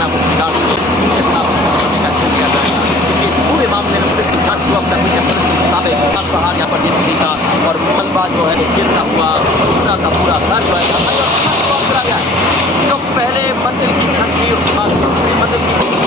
घटना को बिगाड़ के घटना देखने का किया जाएगा, क्योंकि इस पूरे मामले में पुलिस की जांच शुरू कर दी है। पुलिस के मुताबिक प्रहार यहाँ पर जेसीबी का और मलबा जो है वो गिरता हुआ पूरा का पूरा घर जो है करा गया है। जो पहले मंजिल की छत थी उसके बाद दूसरी मंजिल की